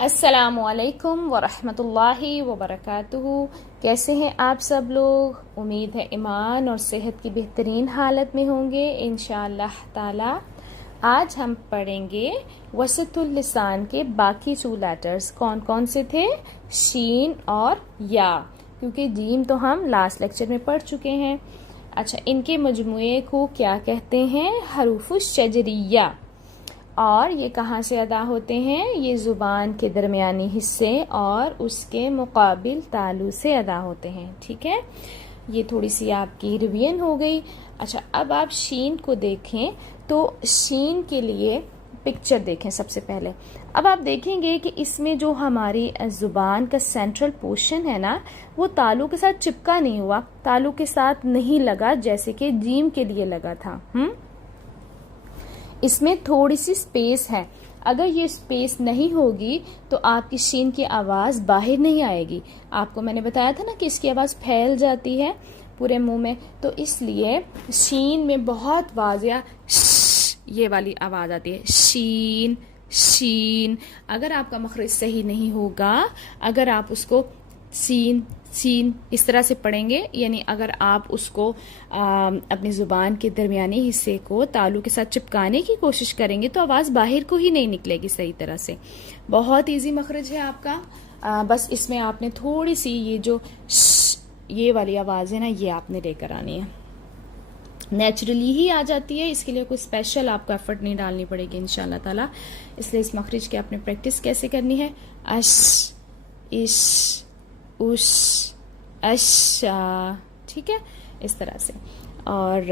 अस्सलामुअलैकुम वरहमतुल्लाहि वबरकातुहू। कैसे हैं आप सब लोग? उम्मीद है ईमान और सेहत की बेहतरीन हालत में होंगे इंशाअल्लाह ताला। आज हम पढ़ेंगे वसतुल लिसान के बाकी 2 लेटर्स। कौन कौन से थे? शीन और या, क्योंकि जीम तो हम लास्ट लेक्चर में पढ़ चुके हैं। अच्छा, इनके मजमुए को क्या कहते हैं? हरूफुश शजरिया। और ये कहाँ से अदा होते हैं? ये ज़ुबान के दरमियानी हिस्से और उसके मुकाबिल तालु से अदा होते हैं। ठीक है, ये थोड़ी सी आपकी रिवीजन हो गई। अच्छा, अब आप शीन को देखें तो शीन के लिए पिक्चर देखें सबसे पहले। अब आप देखेंगे कि इसमें जो हमारी ज़ुबान का सेंट्रल पोर्शन है ना, वो तालु के साथ चिपका नहीं हुआ, तालु के साथ नहीं लगा जैसे कि जीम के लिए लगा था। इसमें थोड़ी सी स्पेस है। अगर ये स्पेस नहीं होगी तो आपकी शीन की आवाज़ बाहर नहीं आएगी। आपको मैंने बताया था ना कि इसकी आवाज़ फैल जाती है पूरे मुंह में, तो इसलिए शीन में बहुत वाज़िया ये वाली आवाज़ आती है, शीन शीन। अगर आपका मखरज सही नहीं होगा, अगर आप उसको सीन सीन इस तरह से पढ़ेंगे, यानी अगर आप उसको अपनी ज़ुबान के दरमियानी हिस्से को तालु के साथ चिपकाने की कोशिश करेंगे तो आवाज़ बाहर को ही नहीं निकलेगी सही तरह से। बहुत इजी मखरज है आपका। बस इसमें आपने थोड़ी सी ये जो ये वाली आवाज़ है ना, ये आपने लेकर आनी है। नेचुरली ही आ जाती है, इसके लिए कोई स्पेशल आपको एफर्ट नहीं डालनी पड़ेगी इंशाल्लाह ताला। इसलिए इस मखरज की आपने प्रैक्टिस कैसे करनी है? अश, इश, उश, अच्छा, ठीक है, इस तरह से। और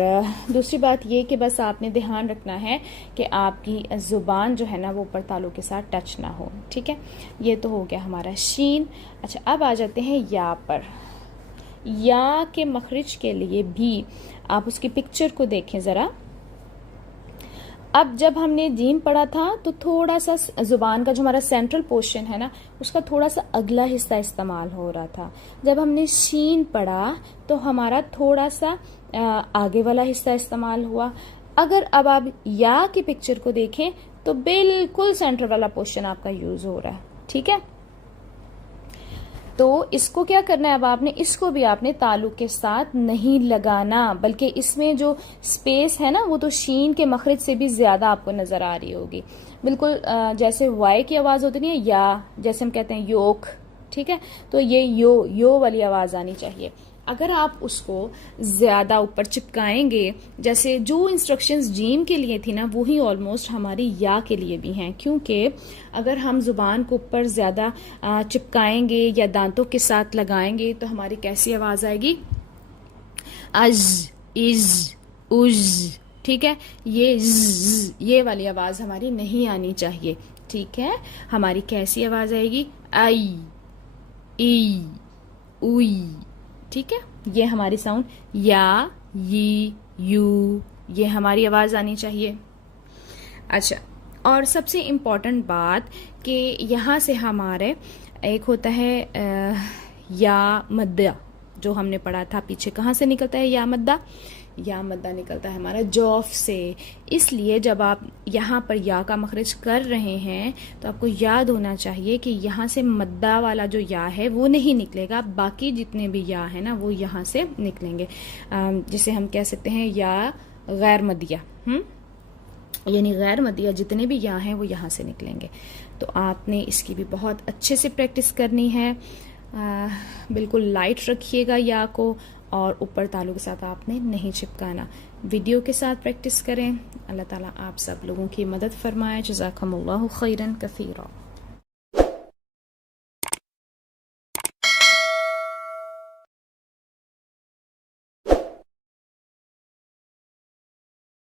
दूसरी बात ये कि बस आपने ध्यान रखना है कि आपकी ज़ुबान जो है ना वो ऊपर तालु के साथ टच ना हो। ठीक है, ये तो हो गया हमारा शीन। अच्छा, अब आ जाते हैं या पर। या के मखरज के लिए भी आप उसकी पिक्चर को देखें ज़रा। अब जब हमने जीम पढ़ा था तो थोड़ा सा ज़ुबान का जो हमारा सेंट्रल पोर्शन है ना, उसका थोड़ा सा अगला हिस्सा इस्तेमाल हो रहा था। जब हमने शीन पढ़ा तो हमारा थोड़ा सा आगे वाला हिस्सा इस्तेमाल हुआ। अगर अब आप या की पिक्चर को देखें तो बिल्कुल सेंट्रल वाला पोर्शन आपका यूज हो रहा है। ठीक है, तो इसको क्या करना है? अब आपने इसको भी आपने तालु के साथ नहीं लगाना, बल्कि इसमें जो स्पेस है ना वो तो शीन के मखरज से भी ज्यादा आपको नजर आ रही होगी। बिल्कुल जैसे वाई की आवाज होती नहीं है, या जैसे हम कहते हैं योक। ठीक है, तो ये यो वाली आवाज आनी चाहिए। अगर आप उसको ज्यादा ऊपर चिपकाएंगे, जैसे जो इंस्ट्रक्शंस जीम के लिए थी ना, वही ऑलमोस्ट हमारी या के लिए भी हैं। क्योंकि अगर हम जुबान को ऊपर ज्यादा चिपकाएंगे या दांतों के साथ लगाएंगे तो हमारी कैसी आवाज आएगी? अज, इज, उज। ठीक है, ये वाली आवाज हमारी नहीं आनी चाहिए। ठीक है, हमारी कैसी आवाज आएगी? आई, ई, उई। ठीक है, ये हमारी साउंड या, ये, यू, ये हमारी आवाज आनी चाहिए। अच्छा, और सबसे इम्पोर्टेंट बात कि यहाँ से हमारे एक होता है या मद्दा, जो हमने पढ़ा था पीछे। कहाँ से निकलता है या मद्दा? या मद्दा निकलता है हमारा जौफ से। इसलिए जब आप यहाँ पर या का मखरज कर रहे हैं तो आपको याद होना चाहिए कि यहाँ से मद्दा वाला जो या है वो नहीं निकलेगा, बाकी जितने भी या है ना वो यहाँ से निकलेंगे। जिसे हम कह सकते हैं या गैर मदिया। यानी गैर मदिया जितने भी या हैं वो यहाँ से निकलेंगे। तो आपने इसकी भी बहुत अच्छे से प्रैक्टिस करनी है। बिल्कुल लाइट रखिएगा या को, और ऊपर तालु के साथ आपने नहीं चिपकाना। वीडियो के साथ प्रैक्टिस करें। अल्लाह ताला आप सब लोगों की मदद फरमाए। जज़ाकमुल्लाहु खैरन कसीरा।